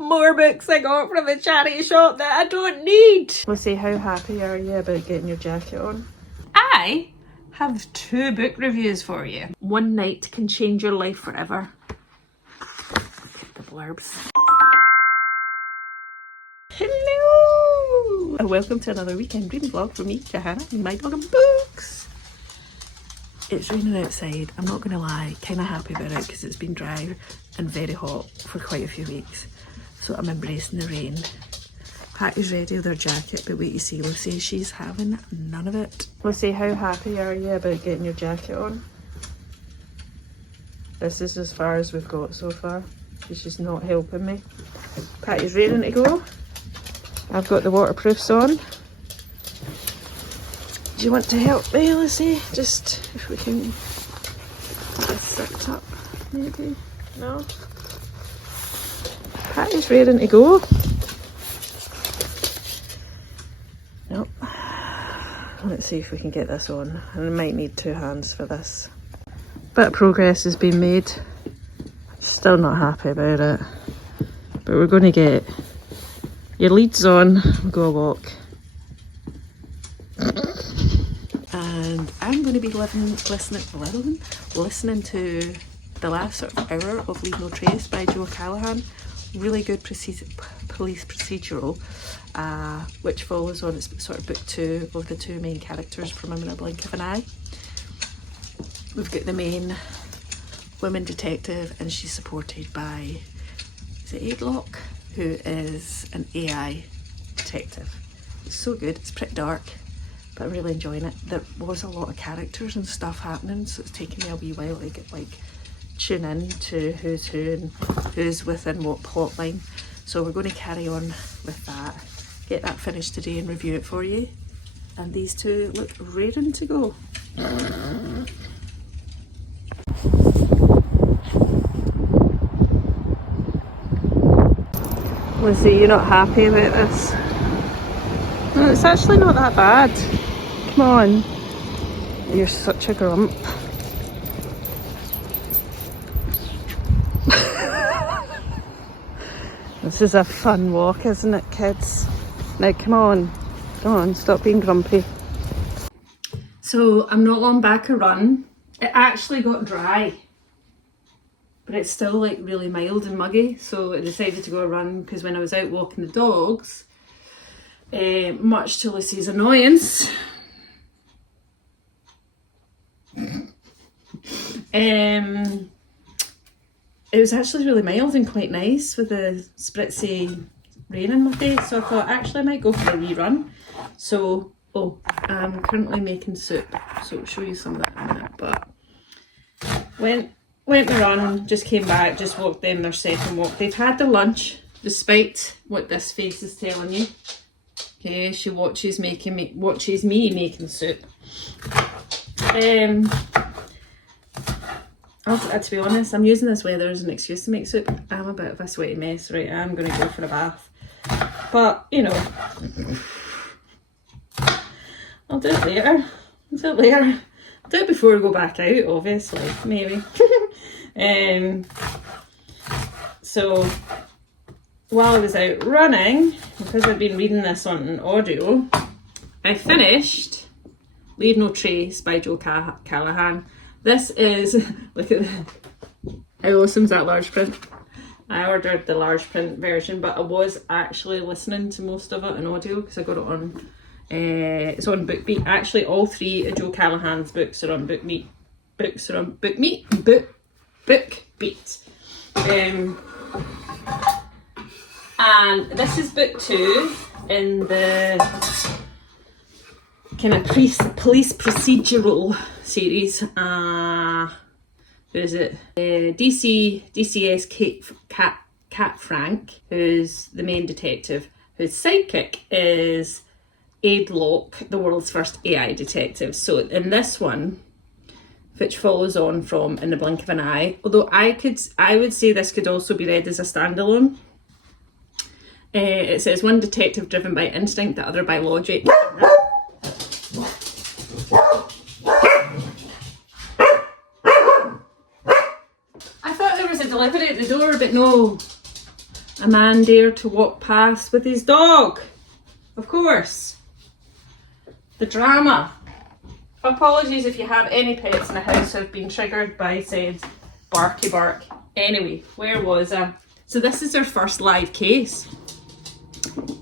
more books I got from the charity shop that I don't need. Let's see, how happy are you about getting your jacket on? I have 2 book reviews for you. One night can change your life forever. The blurbs. Hello! And welcome to another weekend reading vlog from me, Joanne, and my dog and books. It's raining outside. I'm not going to lie, kind of happy about it because it's been dry and very hot for quite a few weeks. So I'm embracing the rain. Patty's ready with her jacket, but wait, you see, Lucy, she's having none of it. Lucy, how happy are you about getting your jacket on? This is as far as we've got so far. She's not helping me. Patty's ready to go. I've got the waterproofs on. Do you want to help me, Lucy? Just if we can get this set up, maybe? No? Patty's ready to go. Nope. Let's see if we can get this on. And I might need 2 hands for this. Bit of progress has been made. Still not happy about it. But we're going to get your leads on. We'll go a walk. And I'm going to be listening to the last sort of hour of Leave No Trace by Jo Callaghan. Really good police procedural, which follows on, it's sort of book 2 of the 2 main characters from In a Blink of an Eye. We've got the main woman detective, and she's supported by, is it Aidlock, who is an AI detective. It's so good, it's pretty dark, but I'm really enjoying it. There was a lot of characters and stuff happening, so it's taken me a wee while to get tune in to who's who and who's within what plot line. So we're going to carry on with that, get that finished today and review it for you. And these 2 look raring to go. Lizzie, you're not happy about this? No, it's actually not that bad. Come on. You're such a grump. This is a fun walk, isn't it, kids? Now come on, stop being grumpy. So I'm not long back a run. It actually got dry, but it's still really mild and muggy, so I decided to go a run because when I was out walking the dogs, much to Lucy's annoyance, it was actually really mild and quite nice with the spritzy rain in my face, so I thought actually I might go for a wee run. So, I'm currently making soup, so I'll show you some of that in a minute, but went the run, just came back, just walked them their second walk. They've had their lunch, despite what this face is telling you. Okay, she watches me making soup. To be honest, I'm using this weather as an excuse to make soup. I'm a bit of a sweaty mess, right? I'm going to go for a bath. But, you know, I'll do it later. I'll do it before we go back out, obviously, maybe. So, while I was out running, because I've been reading this on audio, I finished Leave No Trace by Jo Callaghan. This is, look at how awesome's that large print. I ordered the large print version, but I was actually listening to most of it in audio because I got it on, it's on BookBeat. Actually, all 3 of Jo Callaghan's books are on BookBeat. And this is book 2 in the kind of police procedural series. Who is it? DCS Cat Frank, who's the main detective, whose sidekick is Aidlock, the world's first AI detective. So in this one, which follows on from In the Blink of an Eye, although I would say this could also be read as a standalone. It says one detective driven by instinct, the other by logic. I thought there was a delivery at the door, but no. A man dared to walk past with his dog. Of course. The drama. Apologies if you have any pets in the house who have been triggered by said barky bark. Anyway, where was I? So this is their first live case,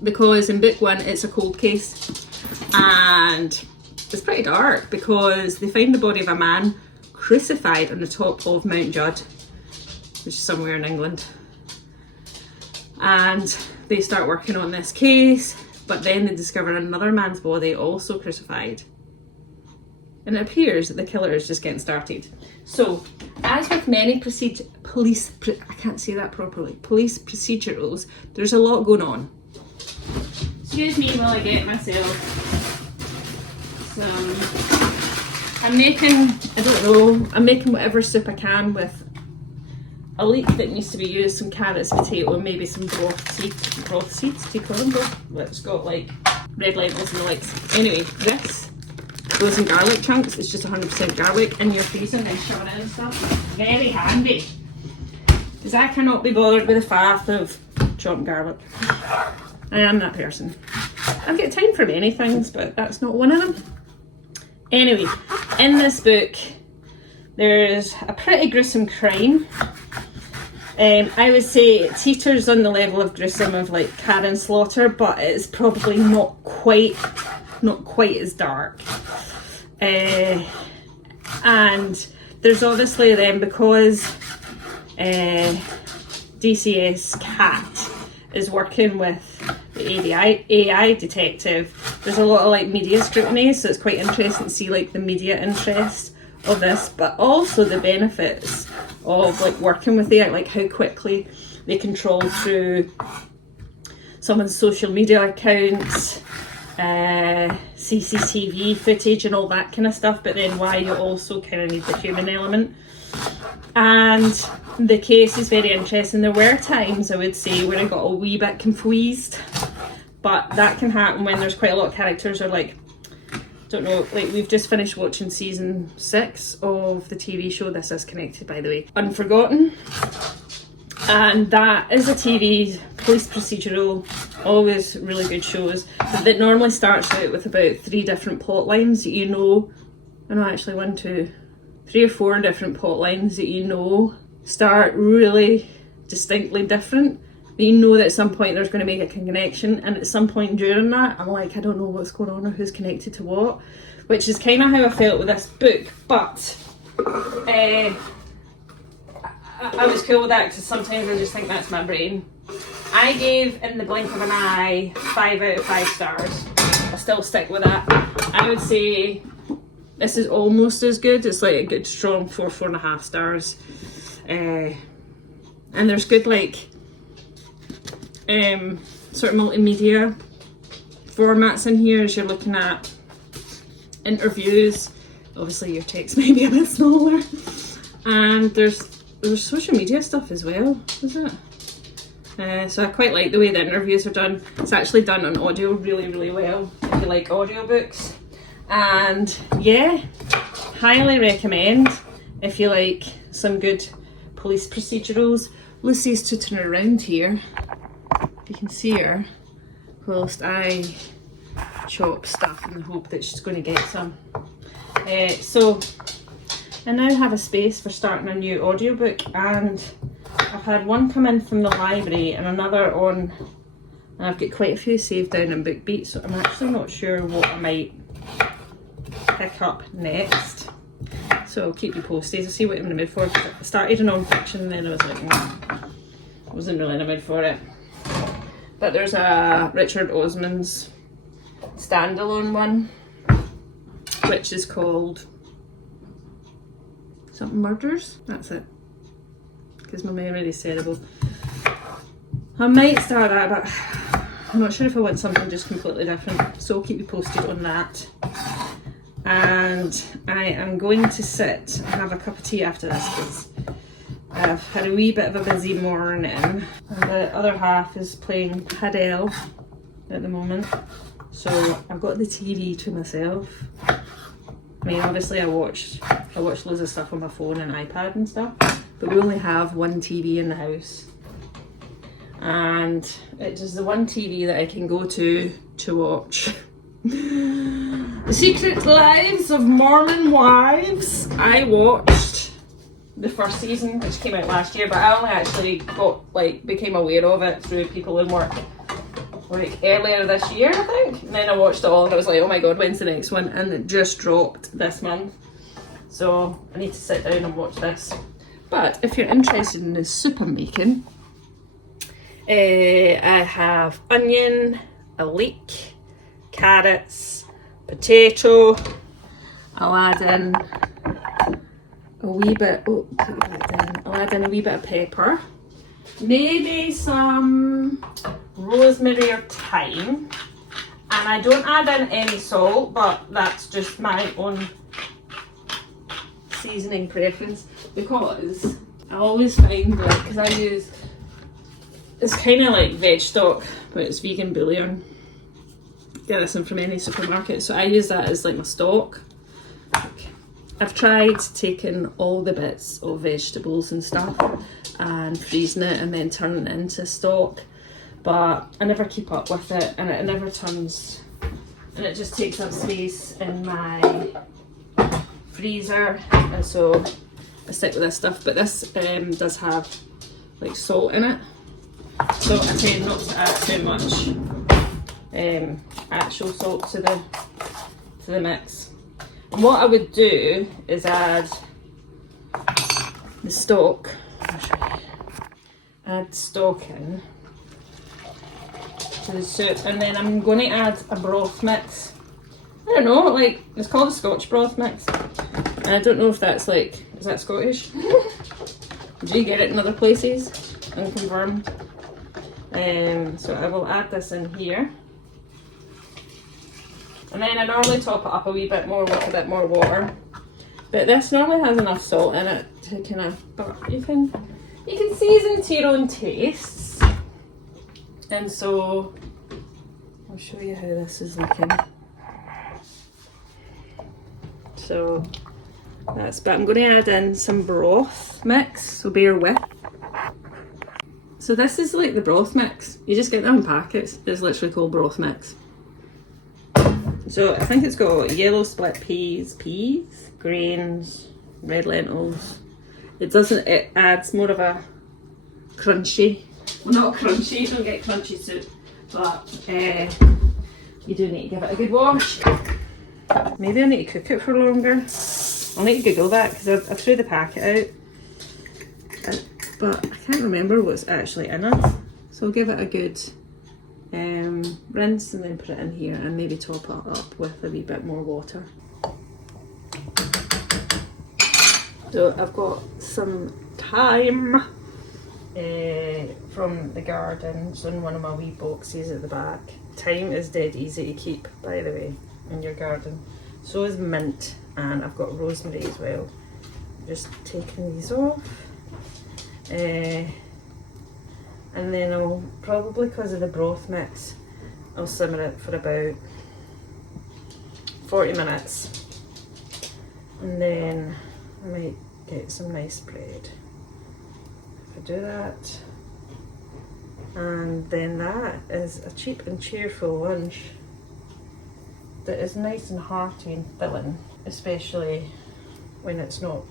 because in book 1 it's a cold case, and it's pretty dark because they find the body of a man crucified on the top of Mount Judd, which is somewhere in England, and they start working on this case, but then they discover another man's body also crucified, and it appears that the killer is just getting started. So, as with many police procedurals, there's a lot going on. Excuse me while I get myself some, I'm making whatever soup I can with a leek that needs to be used, some carrots, potato, and maybe some broth seeds, do you call them broth? It's got like red lentils and the likes. Anyway, this goes in garlic chunks. It's just 100% garlic in your freezer and then shove it in and stuff. Very handy, because I cannot be bothered with the faff of chopped garlic. I am that person. I've got time for many things, but that's not one of them. Anyway, in this book there's a pretty gruesome crime. I would say it teeters on the level of gruesome of like Karen slaughter, but it's probably not quite as dark. And there's obviously then, because DCS Cat is working with the AI detective, there's a lot of like media scrutiny, so it's quite interesting to see like the media interest of this, but also the benefits of like working with AI, like how quickly they control through someone's social media accounts, CCTV footage and all that kind of stuff, but then why you also kind of need the human element. And the case is very interesting. There were times, I would say, where I got a wee bit confused, but that can happen when there's quite a lot of characters, or like, don't know, like we've just finished watching season 6 of the TV show This Is Connected, by the way, Unforgotten, and that is a TV police procedural, always really good shows, that normally starts out with about 3 different plot lines that you know, actually 1, 2, 3 or 4 different plot lines that you know start really distinctly different. You know that at some point there's going to make a connection, and at some point during that I'm like, I don't know what's going on or who's connected to what, which is kind of how I felt with this book. But I was cool with that, because sometimes I just think that's my brain. I gave In the Blink of an Eye 5 out of 5 stars. I still stick with that. I would say this is almost as good. It's like a good strong 4.5 stars. And there's good like sort of multimedia formats in here as you're looking at interviews. Obviously your text may be a bit smaller, and there's social media stuff as well, is it? So I quite like the way the interviews are done. It's actually done on audio really well, if you like audiobooks. And yeah, highly recommend if you like some good police procedurals. Lucy's tooting around here, you can see her, whilst I chop stuff in the hope that she's going to get some. So I now have a space for starting a new audiobook, and I've had one come in from the library and another on, and I've got quite a few saved down in BookBeat, so I'm actually not sure what I might pick up next. So I'll keep you posted. I'll see what I'm in the mood for. I started a non-fiction and then I was like, I wasn't really in the mood for it. But there's a Richard Osman's standalone one, which is called something Murders. That's it, because my memory is terrible. I might start that, but I'm not sure if I want something just completely different, so I'll keep you posted on that. And I am going to sit and have a cup of tea after this, because I've had a wee bit of a busy morning, and the other half is playing padel at the moment, so I've got the TV to myself. I mean, obviously I watch loads of stuff on my phone and iPad and stuff, but we only have one TV in the house. and it is the one TV that I can go to watch The Secret Lives of Mormon Wives. I watched the first season, which came out last year, but I only actually became aware of it through people in work like earlier this year, I think. And then I watched it all and I was like, oh my god, when's the next one? And it just dropped this month. So I need to sit down and watch this. But if you're interested in the soup I'm making, I have onion, a leek, carrots, potato. I'll add in a wee bit, I'll add in a wee bit of pepper. Maybe some rosemary or thyme. And I don't add in any salt, but that's just my own seasoning preference, because I always find, like, because I use, it's kind of like veg stock, but it's vegan bouillon. Get this in from any supermarket, so I use that as like my stock. I've tried taking all the bits of vegetables and stuff and freezing it and then turning it into stock, but I never keep up with it, and it never turns, and it just takes up space in my freezer, and so I stick with this stuff. But this does have like salt in it, so I tend not to add too much actual salt to the mix. And what I would do is add the stock. I'll show you. Add stock in to the soup, and then I'm going to add a broth mix. I don't know, like, it's called a Scotch broth mix, and I don't know if that's like, is that Scottish? Do you get it in other places? Unconfirmed. So I will add this in here, and then I normally top it up a wee bit more with a bit more water, but this normally has enough salt in it to kind of, but you can season to your own tastes. And so I'll show you how this is looking. So that's, but I'm going to add in some broth mix, so bear with. So this is like the broth mix. You just get them in packets. It's literally called broth mix. So I think it's got yellow split peas, grains, red lentils. It adds more of a crunchy, well, not crunchy, you don't get crunchy soup, but you do need to give it a good wash. Maybe I need to cook it for longer. I'll need to Google that, because I threw the packet out, but I can't remember what's actually in it. So I'll give it a good rinse and then put it in here and maybe top it up with a wee bit more water. So I've got some thyme from the gardens in one of my wee boxes at the back. Thyme is dead easy to keep, by the way, in your garden. So is mint, and I've got rosemary as well. Just taking these off. And then I'll probably, because of the broth mix, I'll simmer it for about 40 minutes. And then I might get some nice bread. If I do that, and then that is a cheap and cheerful lunch that is nice and hearty and filling, especially when it's not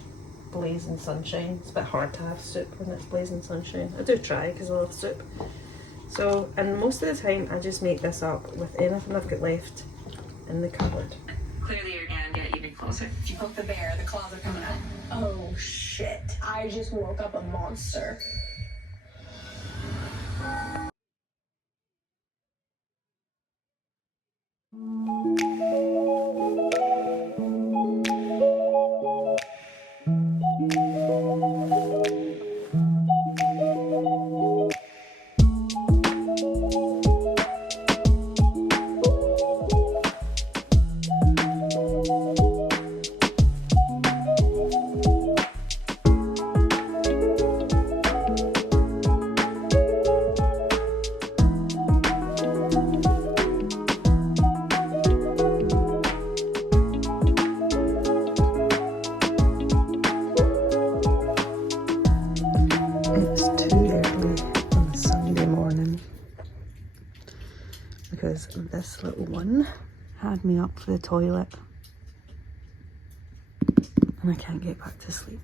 blazing sunshine. It's a bit hard to have soup when it's blazing sunshine. I do try because I love soup. So, and most of the time I just make this up with anything I've got left in the cupboard. Clearly you're gonna get even closer. If you poke the bear, the claws are coming out. Oh shit. I just woke up a monster. because this little one had me up for the toilet and I can't get back to sleep.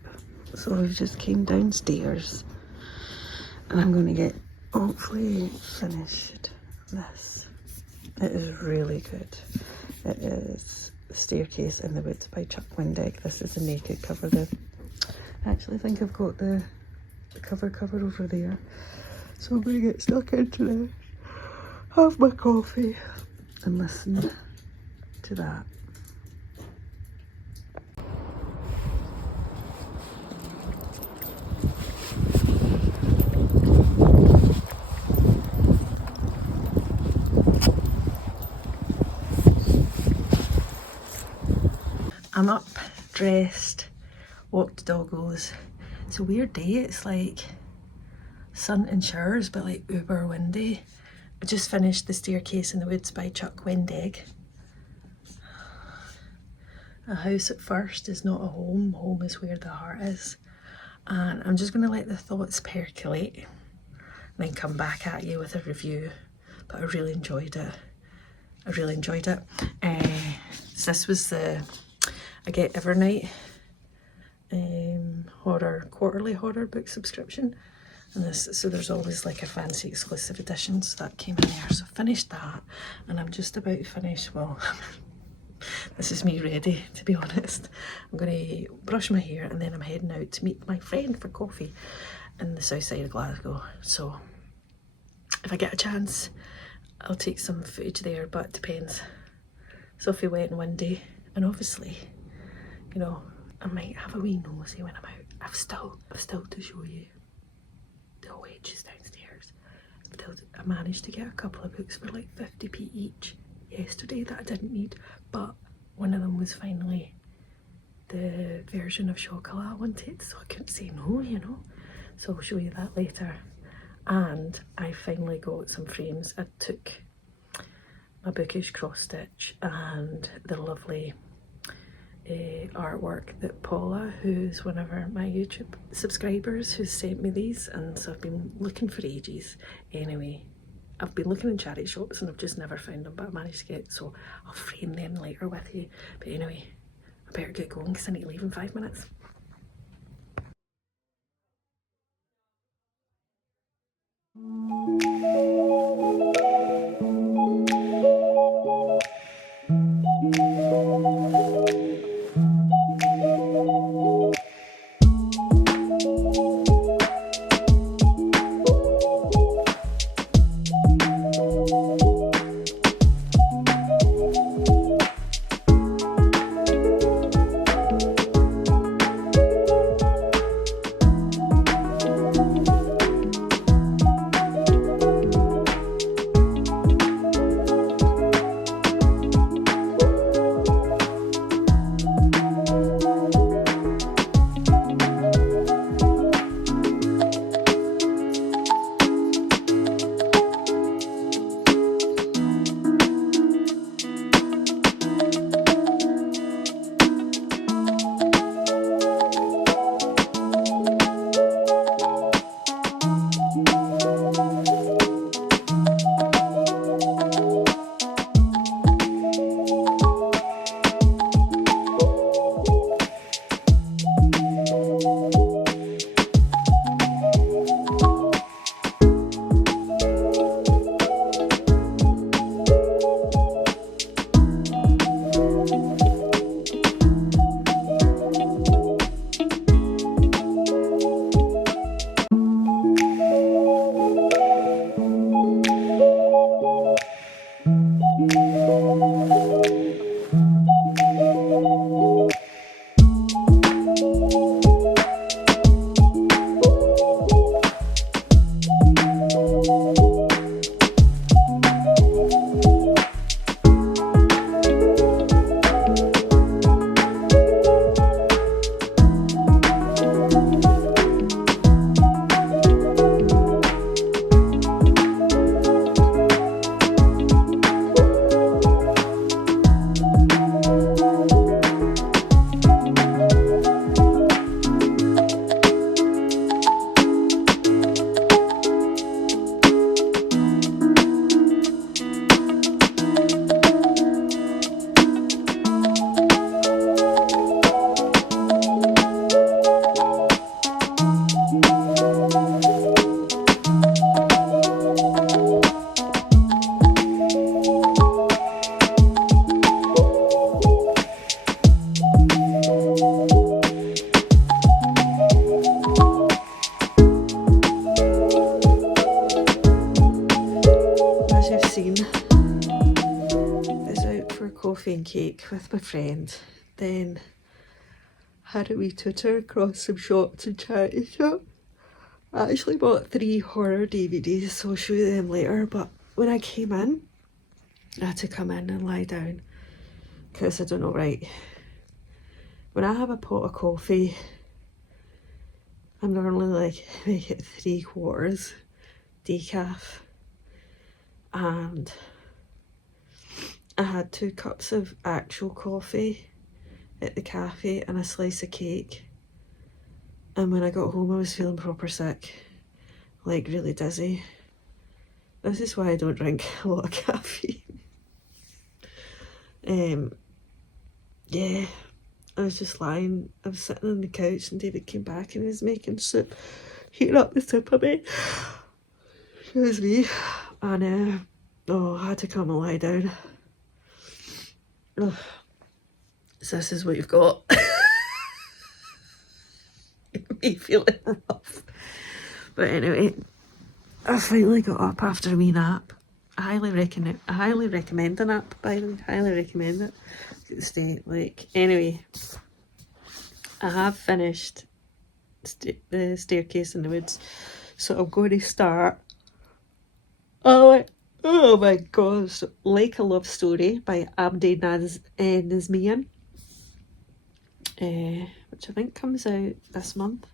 So we've just came downstairs and I'm going to get hopefully finished this. It is really good. It is The Staircase in the Woods by Wendig. This is a naked cover. I actually think I've got the cover over there. So I'm going to get stuck into this, have my coffee and listen to that. I'm up, dressed, walked doggos. It's a weird day. It's like sun and showers, but like uber windy. I just finished The Staircase in the Woods by Wendig. A house at first is not a home. Home is where the heart is. And I'm just going to let the thoughts percolate and then come back at you with a review. But I really enjoyed it. So this was I get every night quarterly horror book subscription, and so there's always like a fancy exclusive edition, so that came in there. So I finished that and I'm just about to finish, well this is me ready, to be honest. I'm going to brush my hair and then I'm heading out to meet my friend for coffee in the south side of Glasgow. So if I get a chance I'll take some footage there, but it depends. Sophie wet and windy, and obviously, you know, I might have a wee nosy when I'm out. I've still to show you the wedges downstairs. I managed to get a couple of books for like 50p each yesterday that I didn't need, but one of them was finally the version of Chocolat I wanted, so I couldn't say no, you know. So I'll show you that later. And I finally got some frames. I took my Bookish cross stitch and the lovely artwork that Paula, who's one of my YouTube subscribers, who's sent me these, and so I've been looking for ages. Anyway, I've been looking in charity shops and I've just never found them, but I managed to get, so I'll frame them later with you. But anyway, I better get going because I need to leave in 5 minutes. coffee and cake with my friend, then had a wee tutor across some shops and charity shops. I actually bought 3 horror DVDs, so I'll show you them later, but when I came in, I had to come in and lie down because I don't know, right, when I have a pot of coffee, I'm normally like, make it 3/4 decaf, and I had 2 cups of actual coffee at the cafe and a slice of cake, and when I got home I was feeling proper sick, like really dizzy. This is why I don't drink a lot of caffeine. Yeah, I was just lying, I was sitting on the couch and David came back and he was making soup, heating up the soup a bit. It was me, and I had to come and lie down. Oh, so this is what you've got. Me feeling rough. But anyway, I finally got up after a wee nap. I highly recommend a nap, by the way. Highly recommend it. Stay, like, anyway, I have finished the Staircase in the Woods, so I'm going to start. Oh my gosh, Like a Love Story by Abdi Nazemian, which I think comes out this month,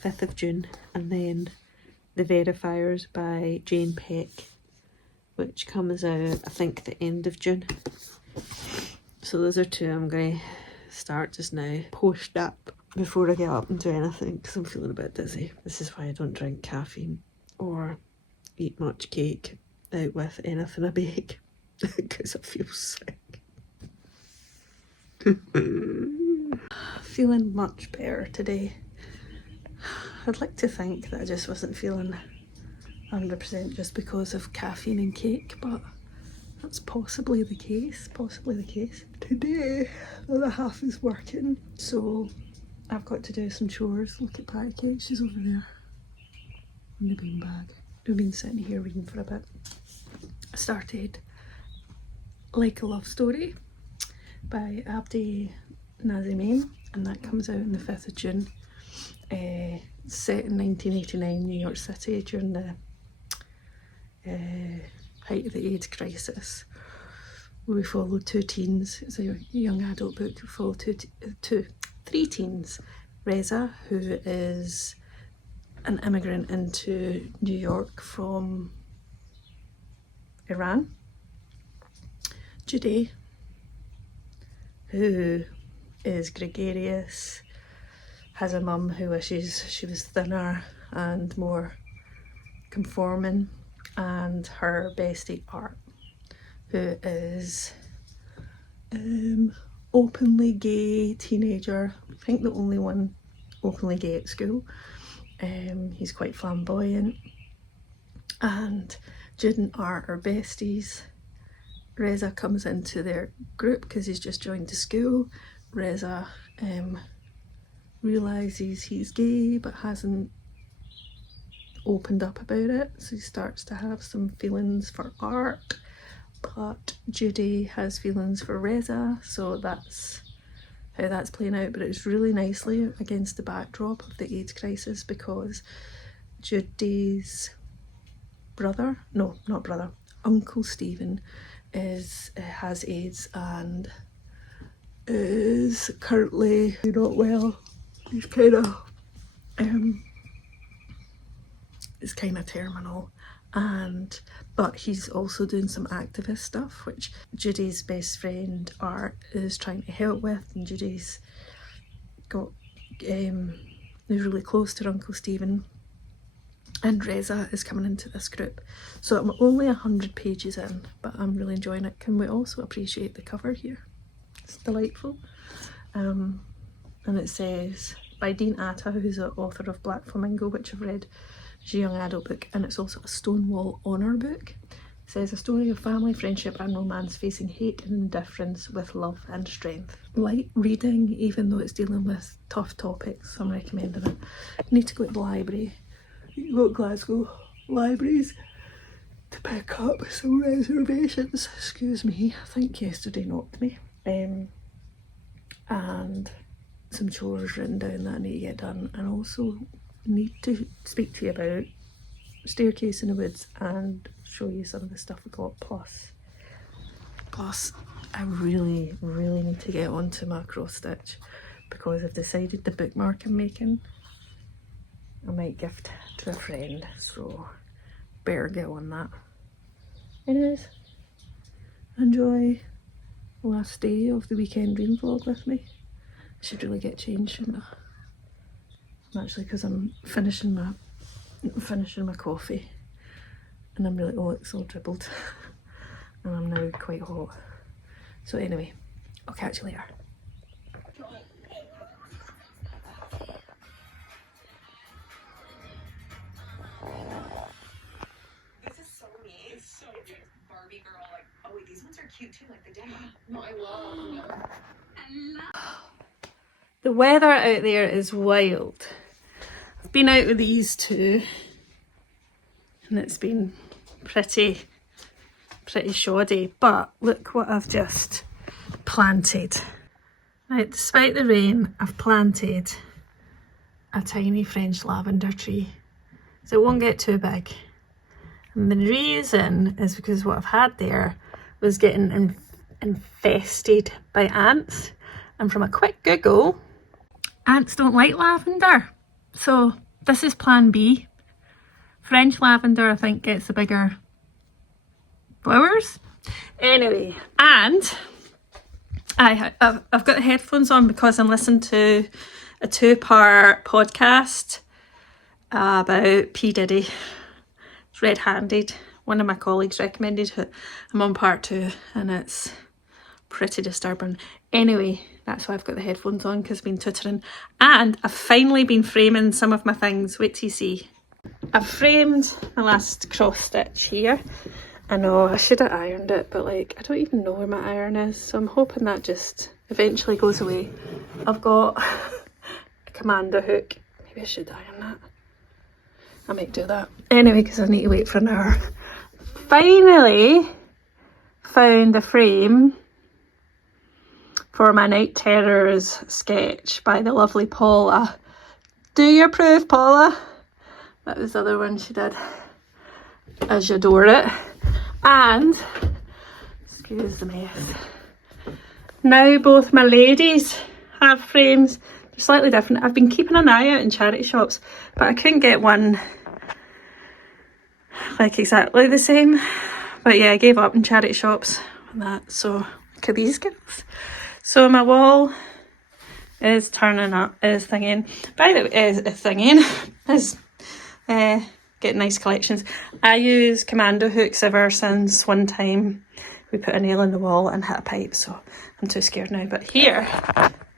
5th of June, and then The Verifiers by Jane Peck, which comes out I think the end of June. So those are 2 I'm going to start just now, post nap, before I get up and do anything, because I'm feeling a bit dizzy. This is why I don't drink caffeine or eat much cake out with anything I bake, because I feel sick. Feeling much better today. I'd like to think that I just wasn't feeling 100% just because of caffeine and cake, but that's possibly the case, Today, the other half is working, so I've got to do some chores. Look at Patty, she's over there in the beanbag. We've been sitting here reading for a bit. I started Like a Love Story by Abdi Nazemian, and that comes out on the 5th of June. Set in 1989 New York City during the height of the AIDS crisis. We follow 2 teens. It's a young adult book. We follow 3 teens. Reza, who is an immigrant into New York from Iran. Judy, who is gregarious, has a mum who wishes she was thinner and more conforming, and her bestie Art, who is openly gay teenager. I think the only one openly gay at school. He's quite flamboyant, and Jude and Art are besties. Reza comes into their group because he's just joined the school. Reza realises he's gay but hasn't opened up about it, so he starts to have some feelings for Art, but Judy has feelings for Reza, so that's how that's playing out. But it's really nicely against the backdrop of the AIDS crisis, because Judy's Uncle Stephen has AIDS and is currently not well. He's kind of terminal, but he's also doing some activist stuff, which Judy's best friend Art is trying to help with, and Judy's got is really close to Uncle Stephen, and Reza is coming into this group. So I'm only 100 pages in, but I'm really enjoying it. Can we also appreciate the cover here? It's delightful. And it says, by Dean Atta, who's the author of Black Flamingo, which I've read. It's a young adult book, and it's also a Stonewall Honour book. It says, a story of family, friendship and romance facing hate and indifference with love and strength. Light reading, even though it's dealing with tough topics, so I'm recommending it. You need to go to the library. You go to Glasgow libraries to pick up some reservations. Excuse me, I think yesterday knocked me. And some chores written down that I need to get done, and also need to speak to you about Staircase in the Woods and show you some of the stuff I got. Plus I really need to get onto my cross stitch, because I've decided the bookmark I'm making I might gift to a friend, so better get on that. Anyways, enjoy the last day of the weekend dream vlog with me. I should really get changed, shouldn't I? Actually, because I'm finishing my coffee, and I'm really, oh, it's all dribbled and I'm now quite hot. So anyway, I'll catch you later. This is so neat. It's so good. Barbie girl, like, oh wait, these ones are cute too, like the demo. No, I love. The weather out there is wild. I've been out with these two and it's been pretty shoddy, but look what I've just planted. Right, despite the rain, I've planted a tiny French lavender tree, so it won't get too big. And the reason is because what I've had there was getting infested by ants, and from a quick Google, ants don't like lavender, so this is plan B. French lavender, I think, gets the bigger flowers. Anyway, and I've got the headphones on because I'm listening to a 2-part podcast about P. Diddy. It's red-handed. One of my colleagues recommended it. I'm on part 2 and it's pretty disturbing. Anyway, that's why I've got the headphones on, because I've been tutoring. And I've finally been framing some of my things. Wait till you see. I've framed my last cross stitch here. I know I should have ironed it, but like I don't even know where my iron is, so I'm hoping that just eventually goes away. I've got a commando hook. Maybe I should iron that. I might do that. Anyway, because I need to wait for an hour. Finally found a frame for my Night Terrors sketch by the lovely Paula. Do you approve, Paula? That was the other one she did. As you adore it. And, excuse the mess, now both my ladies have frames. They're slightly different. I've been keeping an eye out in charity shops, but I couldn't get one like exactly the same. But yeah, I gave up in charity shops on that. So look at these girls. So my wall is turning up, is thinging. By the way, is getting nice collections. I use commando hooks ever since one time we put a nail in the wall and hit a pipe, so I'm too scared now. But here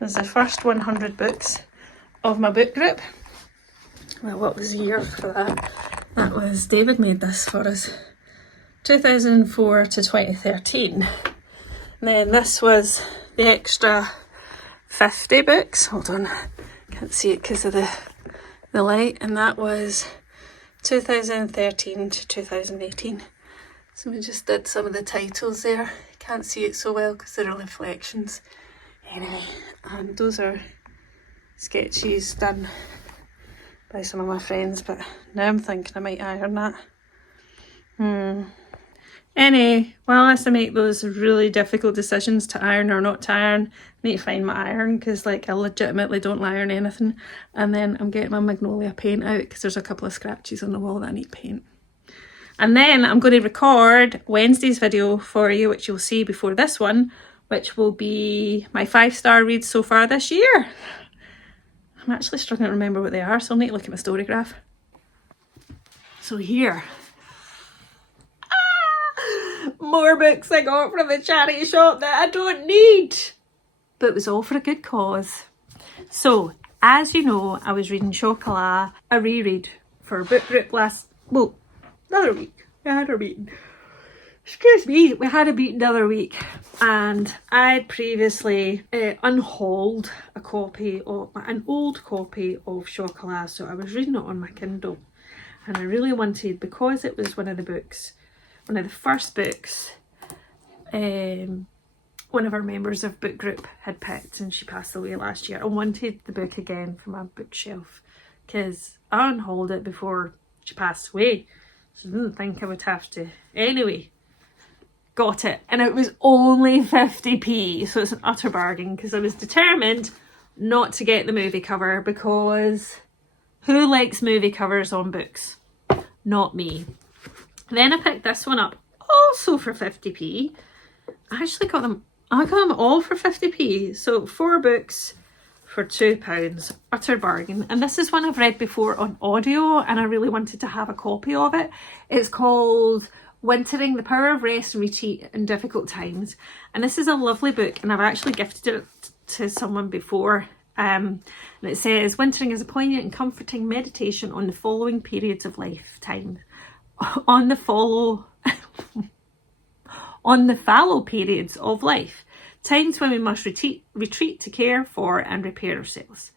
is the first 100 books of my book group. Well, what was the year for that? That was, David made this for us, 2004 to 2013. And then this was the extra 50 books. Hold on, can't see it because of the light. And that was 2013 to 2018. So we just did some of the titles there. Can't see it so well because they're reflections. Anyway, and those are sketches done by some of my friends, but now I'm thinking I might iron that. Anyway, whilst I make those really difficult decisions to iron or not to iron, I need to find my iron, because like I legitimately don't iron anything. And then I'm getting my magnolia paint out because there's a couple of scratches on the wall that I need paint. And then I'm going to record Wednesday's video for you, which you'll see before this one, which will be my 5-star reads so far this year. I'm actually struggling to remember what they are, so I'll need to look at my story graph. So here. More books I got from the charity shop that I don't need, but it was all for a good cause. So, as you know, I was reading Chocolat, a reread for a book group another week. We had a meeting. Excuse me, we had a meeting the other week, and I'd previously unhauled an old copy of Chocolat, so I was reading it on my Kindle, and I really wanted, because it was one of the books one of the first books one of our members of book group had picked, and she passed away last year. I wanted the book again for my bookshelf because I unhauled it before she passed away, so I didn't think I would have to. Anyway, got it, and it was only 50p, so it's an utter bargain because I was determined not to get the movie cover, because who likes movie covers on books? Not me. Then I picked this one up, also for 50p. I actually got them all for 50p. So 4 books for £2. Utter bargain. And this is one I've read before on audio, and I really wanted to have a copy of it. It's called Wintering: The Power of Rest and Retreat in Difficult Times. And this is a lovely book, and I've actually gifted it to someone before. And it says, wintering is a poignant and comforting meditation on the following periods of lifetime. On the fallow periods of life. Times when we must retreat to care for and repair ourselves.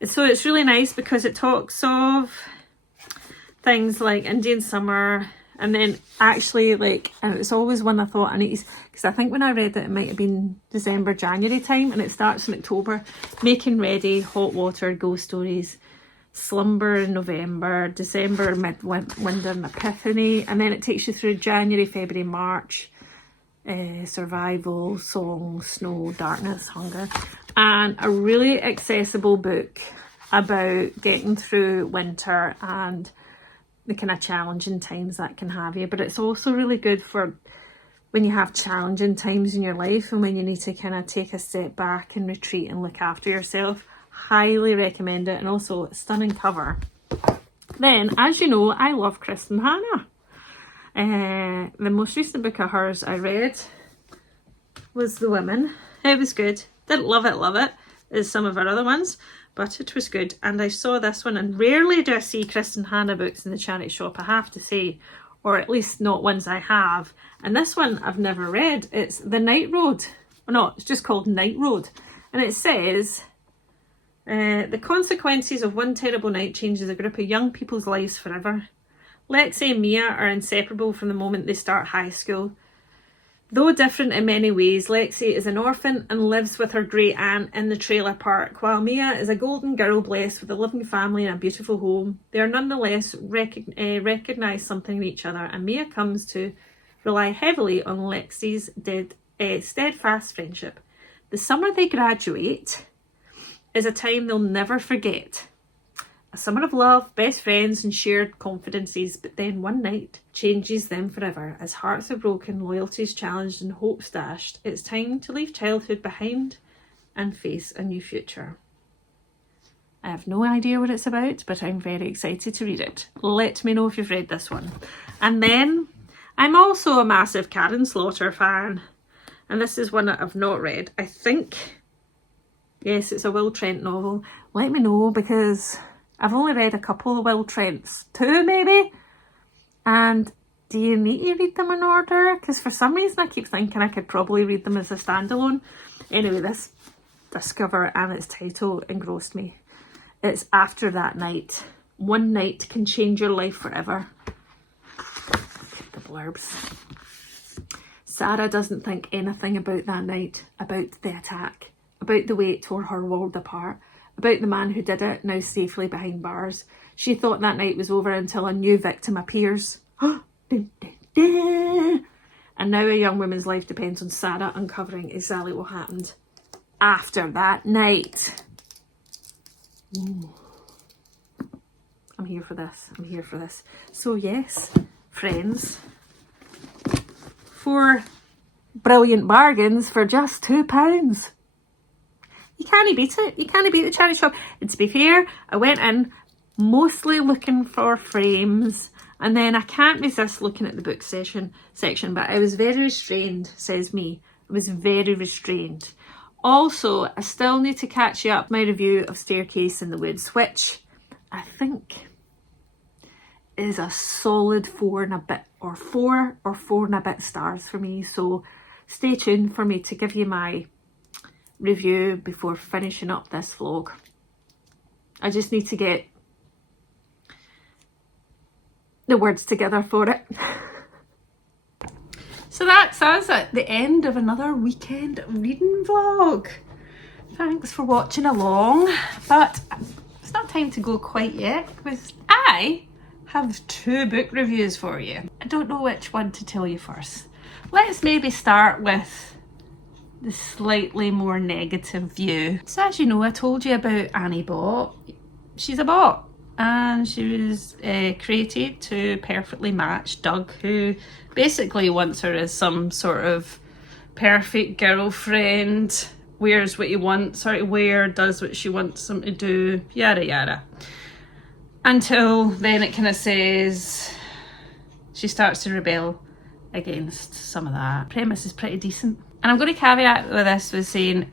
And so it's really nice because it talks of things like Indian summer, and then actually and it's always one I thought I need, because I think when I read it might have been December, January time, and it starts in October. Making Ready, Hot Water, Ghost Stories, Slumber in November, December, Midwinter and Epiphany, and then it takes you through January, February, March, Survival, Song, Snow, Darkness, Hunger, and a really accessible book about getting through winter and the kind of challenging times that can have you. But it's also really good for when you have challenging times in your life and when you need to kind of take a step back and retreat and look after yourself. Highly recommend it, and also a stunning cover. Then, as you know, I love Kristen Hanna. The most recent book of hers I read was The Women. It was good. Didn't love it as some of her other ones, but it was good. And I saw this one, and rarely do I see Kristen Hanna books in the charity shop, I have to say, or at least not ones I have. And this one I've never read. It's The Night Road. Oh, no, it's just called Night Road. And it says, the consequences of one terrible night changes a group of young people's lives forever. Lexi and Mia are inseparable from the moment they start high school. Though different in many ways, Lexi is an orphan and lives with her great aunt in the trailer park, while Mia is a golden girl blessed with a loving family and a beautiful home. They are nonetheless recognise something in each other, and Mia comes to rely heavily on Lexi's steadfast friendship. The summer they graduate is a time they'll never forget. A summer of love, best friends and shared confidences, but then one night changes them forever. As hearts are broken, loyalties challenged and hopes dashed, it's time to leave childhood behind and face a new future. I have no idea what it's about, but I'm very excited to read it. Let me know if you've read this one. And then, I'm also a massive Karen Slaughter fan, and this is one that I've not read. I think, yes, it's a Will Trent novel. Let me know, because I've only read a couple of Will Trents, 2 maybe, and do you need to read them in order? Because for some reason I keep thinking I could probably read them as a standalone. Anyway, this cover and its title engrossed me. It's After That Night. One night can change your life forever. The blurbs. Sarah doesn't think anything about that night, about the attack, about the way it tore her world apart, about the man who did it, now safely behind bars. She thought that night was over until a new victim appears. And now a young woman's life depends on Sarah uncovering exactly what happened after that night. Ooh. I'm here for this. I'm here for this. So yes, friends, 4 brilliant bargains for just £2. You can't beat it. You can't beat the charity shop. And to be fair, I went in mostly looking for frames, and then I can't resist looking at the book section, but I was very restrained, says me. I was very restrained. Also, I still need to catch you up my review of Staircase in the Woods, which I think is a solid 4 and a bit, or 4 and a bit stars for me. So stay tuned for me to give you my review before finishing up this vlog. I just need to get the words together for it. So that's us at the end of another weekend reading vlog. Thanks for watching along, but it's not time to go quite yet because I have 2 book reviews for you. I don't know which one to tell you first. Let's maybe start with the slightly more negative view. So as you know, I told you about Annie Bot. She's a bot and she was created to perfectly match Doug, who basically wants her as some sort of perfect girlfriend, wears what he wants her to wear, does what she wants him to do, yada yada. Until then it kind of says she starts to rebel against some of that. Premise is pretty decent. And I'm going to caveat with this with saying,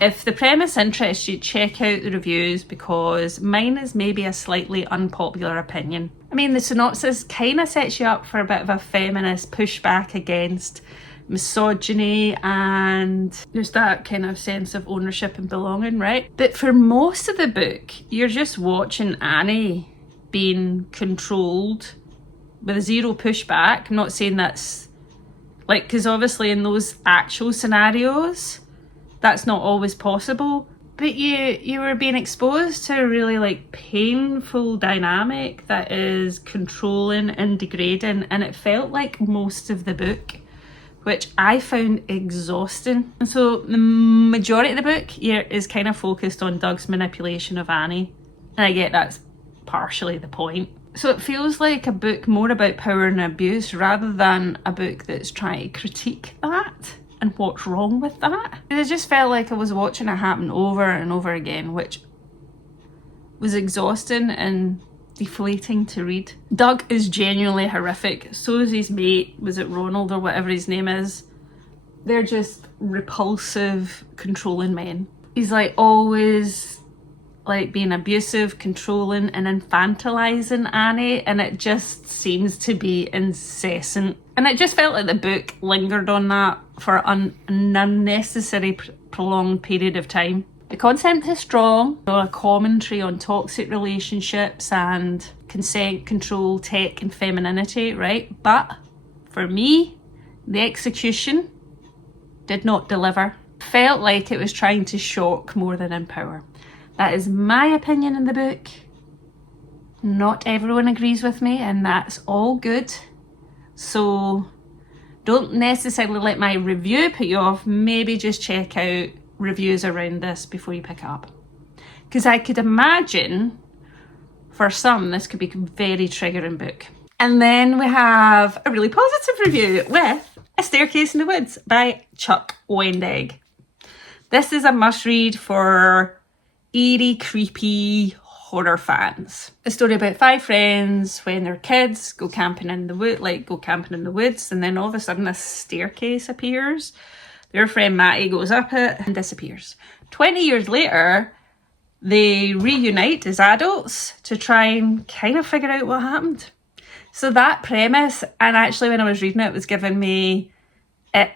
if the premise interests you, check out the reviews because mine is maybe a slightly unpopular opinion. I mean, the synopsis kind of sets you up for a bit of a feminist pushback against misogyny and there's that kind of sense of ownership and belonging, right? But for most of the book, you're just watching Annie being controlled with zero pushback. I'm not saying that's like, because obviously in those actual scenarios, that's not always possible. But you were being exposed to a really like painful dynamic that is controlling and degrading, and it felt like most of the book, which I found exhausting. And so the majority of the book here is kind of focused on Doug's manipulation of Annie. And I get that's partially the point. So it feels like a book more about power and abuse rather than a book that's trying to critique that and what's wrong with that. It just felt like I was watching it happen over and over again, which was exhausting and deflating to read. Doug is genuinely horrific. So is his mate, was it Ronald or whatever his name is? They're just repulsive, controlling men. He's like always like being abusive, controlling and infantilizing Annie, and it just seems to be incessant. And it just felt like the book lingered on that for an unnecessary prolonged period of time. The concept is strong, a commentary on toxic relationships and consent, control, tech and femininity, right? But for me, the execution did not deliver. Felt like it was trying to shock more than empower. That is my opinion in the book. Not everyone agrees with me, and that's all good. So don't necessarily let my review put you off. Maybe just check out reviews around this before you pick up. Because I could imagine for some this could be a very triggering book. And then we have a really positive review with A Staircase in the Woods by Wendig. This is a must read for eerie, creepy horror fans. A story about 5 friends when they're kids go camping in the woods, and then all of a sudden a staircase appears. Their friend Matty goes up it and disappears. 20 years later, they reunite as adults to try and kind of figure out what happened. So that premise, and actually when I was reading it, was giving me It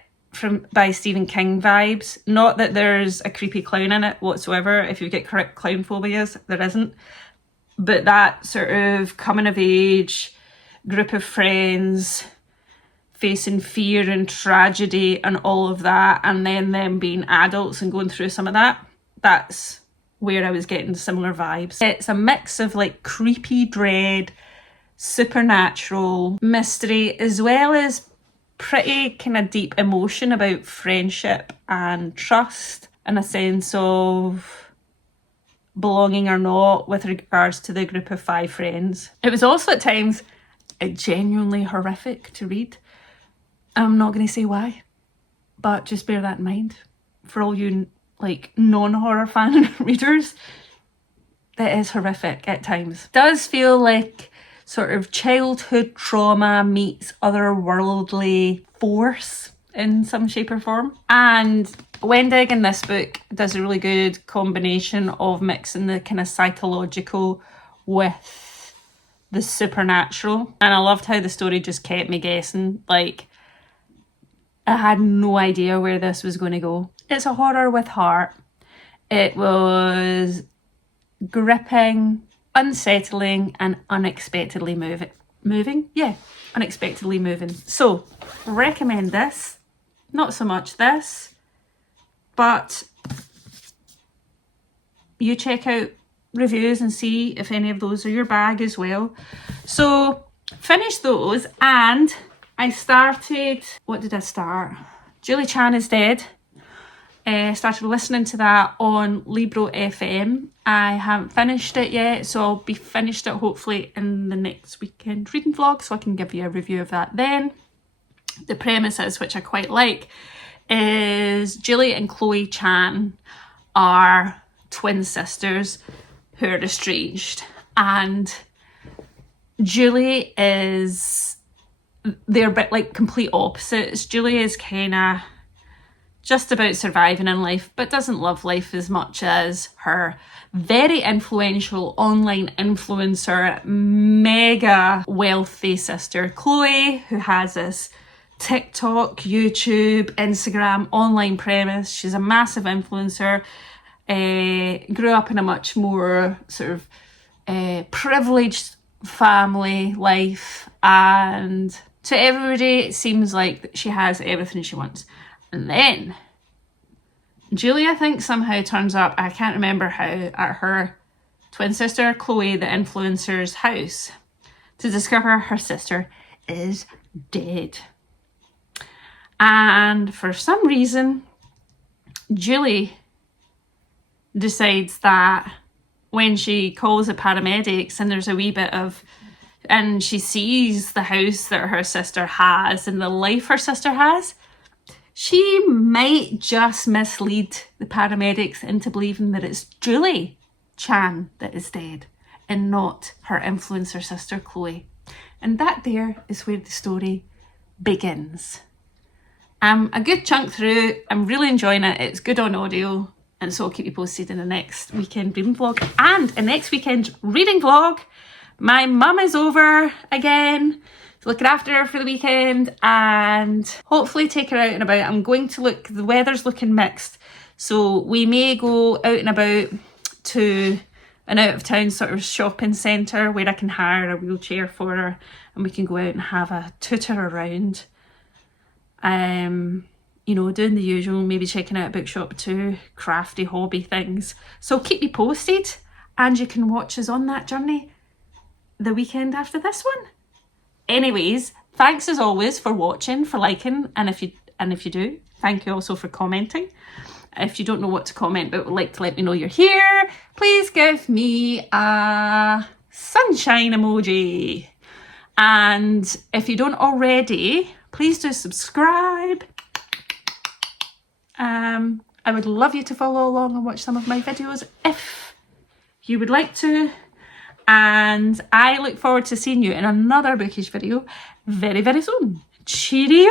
by Stephen King vibes. Not that there's a creepy clown in it whatsoever. If you get correct clown phobias, there isn't. But that sort of coming of age, group of friends facing fear and tragedy and all of that, and then them being adults and going through some of that, that's where I was getting similar vibes. It's a mix of like creepy dread, supernatural mystery, as well as pretty kind of deep emotion about friendship and trust and a sense of belonging or not with regards to the group of 5 friends. It was also at times genuinely horrific to read. I'm not going to say why, but just bear that in mind for all you like non-horror fan readers. It is horrific at times. It does feel like sort of childhood trauma meets otherworldly force in some shape or form. And Wendig in this book does a really good combination of mixing the kind of psychological with the supernatural. And I loved how the story just kept me guessing. Like, I had no idea where this was going to go. It's a horror with heart. It was gripping, unsettling and unexpectedly moving. moving. Yeah, unexpectedly moving. So, recommend this. Not so much this, but you check out reviews and see if any of those are your bag as well. So, finished those and I started, what did I start? Julie Chan is Dead. Started listening to that on Libro FM. I haven't finished it yet, so I'll be finished it hopefully in the next weekend reading vlog, so I can give you a review of that then. The premises, which I quite like, is Julie and Chloe Chan are twin sisters who are estranged, and Julie is, they're a bit like complete opposites. Julie is kind of just about surviving in life, but doesn't love life as much as her very influential online influencer, mega wealthy sister Chloe, who has this TikTok, YouTube, Instagram, online premise. She's a massive influencer, grew up in a much more sort of privileged family life, and to everybody it seems like she has everything she wants. And then Julie, I think, somehow turns up, I can't remember how, at her twin sister Chloe, the influencer's house, to discover her sister is dead. And for some reason, Julie decides that when she calls the paramedics and there's a wee bit of, and she sees the house that her sister has and the life her sister has, she might just mislead the paramedics into believing that it's Julie Chan that is dead and not her influencer sister Chloe. And that there is where the story begins. I'm a good chunk through. I'm really enjoying it. It's good on audio. And so I'll keep you posted in the next weekend reading vlog. And in next weekend reading vlog, my mum is over again. So looking after her for the weekend and hopefully take her out and about. I'm going to look, the weather's looking mixed. So we may go out and about to an out of town sort of shopping centre where I can hire a wheelchair for her and we can go out and have a tutor around. You know, doing the usual, maybe checking out a bookshop too, crafty hobby things. So keep me posted and you can watch us on that journey the weekend after this one. Anyways, thanks as always for watching, for liking, and if you do, thank you also for commenting. If you don't know what to comment but would like to let me know you're here, please give me a sunshine emoji. And if you don't already, please do subscribe. I would love you to follow along and watch some of my videos if you would like to. And I look forward to seeing you in another bookish video very, very soon. Cheerio!